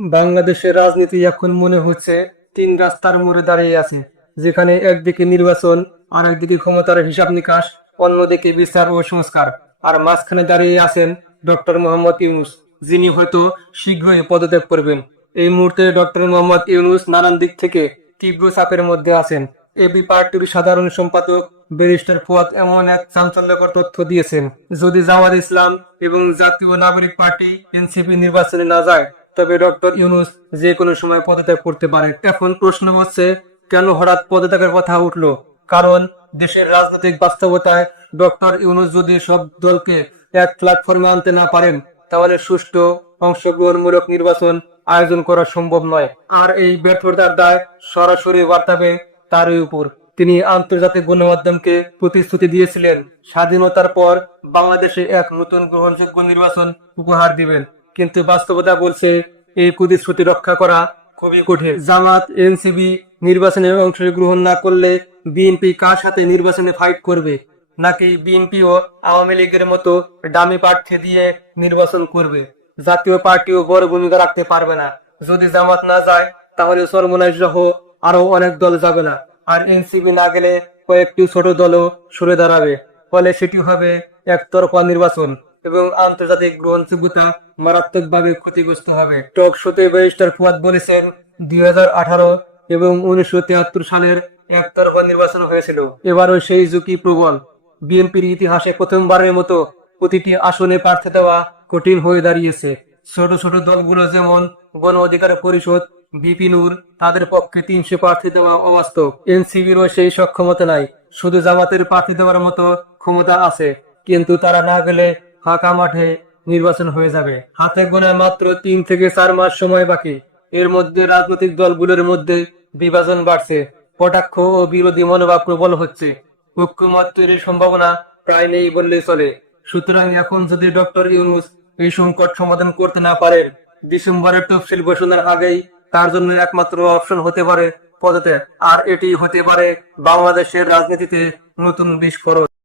বাংলাদেশের রাজনীতি এখন মনে হচ্ছে তিন রাস্তার মোড়ে দাঁড়িয়ে আছে, যেখানে একদিকে নির্বাচন আর একদিকে ক্ষমতার হিসাব নিকাশ, অন্যদিকে বিচার ও সংস্কার। আর মাঝখানে দাঁড়িয়ে আছেন ডক্টর মোহাম্মদ ইউনুস, যিনি হয়তো শীঘ্রই পদত্যাগ করবেন। এই মুহূর্তে ডক্টর মোহাম্মদ ইউনুস নানান দিক থেকে তীব্র চাপের মধ্যে আছেন। এবি পার্টির সাধারণ সম্পাদক, ব্যারিস্টার ফুয়াদ এমন এক চাঞ্চল্যকর তথ্য দিয়েছেন, যদি জামাত ইসলাম এবং জাতীয় নাগরিক পার্টি এনসিপি নির্বাচনে না যায় তবে ডক্টর ইউনুস যে কোনো সময় পদত্যাগ করতে পারে। এখন প্রশ্ন হচ্ছে, কেন হঠাৎ পদত্যাগের কথা উঠল? কারণ দেশের রাজনৈতিক বাস্তবতায় ডক্টর ইউনুস যদি সব দলকে এক প্ল্যাটফর্মে আনতে না পারেন, তাহলে সুষ্ঠু, অংশগ্রহণমূলক নির্বাচন আয়োজন করা সম্ভব নয়। আর এই ব্যর্থতার দায় সরাসরি বার্তাবে তারই উপর। তিনি আন্তর্জাতিক গণমাধ্যমকে প্রতিশ্রুতি দিয়েছিলেন, স্বাধীনতার পর বাংলাদেশে এক নতুন গ্রহণযোগ্য নির্বাচন উপহার দিবেন। কিন্তু বাস্তবতা বলছে এই প্রতিশ্রুতি রক্ষা করা খুবই কঠিন। জামাত, এনসিবি নির্বাচনে অংশগ্রহণ না করলে বিএনপি কার সাথে নির্বাচনে ফাইট করবে? নাকি বিএনপি ও আওয়ামী লীগের মতো ডামি প্রার্থী দিয়ে নির্বাচন করবে? জাতীয় পার্টিও বড় ভূমিকা রাখতে পারবে না। যদি জামাত না যায়, তাহলে সরমনাই সহ আরও অনেক দল যাবে না। আর এনসিবি না গেলে কয়েকটি ছোট দলও সরে দাঁড়াবে। ফলে সেটি হবে একতরফা নির্বাচন। এবং আন্তর্জাতিক গ্রহণযোগ্যতা মারাত্মকভাবে ক্ষতিগ্রস্ত হবে। টক শোতে ব্যারিস্টার ফুয়াদ বলেছেন, দুই এবং উনিশশো তিয়াত্তর সালের একতরফা নির্বাচন হয়েছিল। এবারও সেই ঝুঁকি প্রবল। বিএনপির ইতিহাসে প্রথমবারের মতো প্রতিটি আসনে প্রার্থী দেওয়া কঠিন হয়ে দাঁড়িয়েছে। ছোট ছোট দলগুলো যেমন গণ অধিকার পরিষদ বিপিনুর তাদের পক্ষে তিনশো প্রার্থী দেওয়া অবাস্তব। এনসিবিরও সেই সক্ষমতা নাই। শুধু জামাতের প্রার্থী দেওয়ার মতো ক্ষমতা আছে, কিন্তু তারা না গেলে ফাঁকা মাঠে নির্বাচন হয়ে যাবে। হাতে গোনা মাত্র তিন থেকে চার মাস সময় বাকি। এর মধ্যে রাজনৈতিক দলগুলোর মধ্যে বিভাজন বাড়ছে। কটাক্ষ ও বিরোধী মনোভাব প্রবল হচ্ছে। ঐক্যমত তৈরির সম্ভাবনা প্রায় নেই বললেই চলে। সুতরাং এখন যদি ডক্টর ইউনুস এই সংকট সমাধান করতে না পারেন, ডিসেম্বরের তফসিল ঘোষণার আগেই তার জন্য একমাত্র অপশন হতে পারে পদত্যাগ। আর এটি হতে পারে বাংলাদেশের রাজনীতিতে নতুন বিস্ফোরণ।